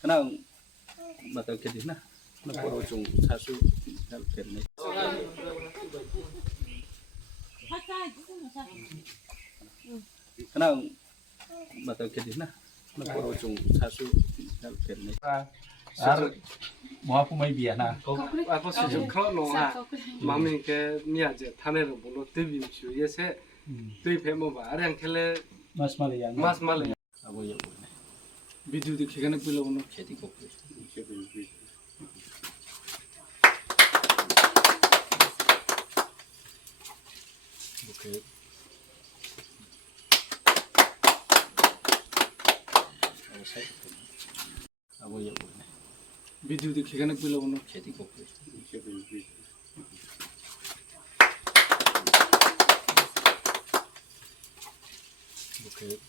그냥 맞다 캐디나 바로 좀 사수 할겠네 그냥 맞다 캐디나 바로 좀 사수 할겠네 뭐 아프면 비야나 아빠 수준 클로노가 마음이게 미야제 타네로 볼로 데뷔슈 예세 뚜이 페모바 아량 켈레 마스말이야 마스말레 아버지 비디오도 기간에 빌려오는 캐디 거 오케이 아버지 비디오도 기간에 빌려오는 캐디 거 오케이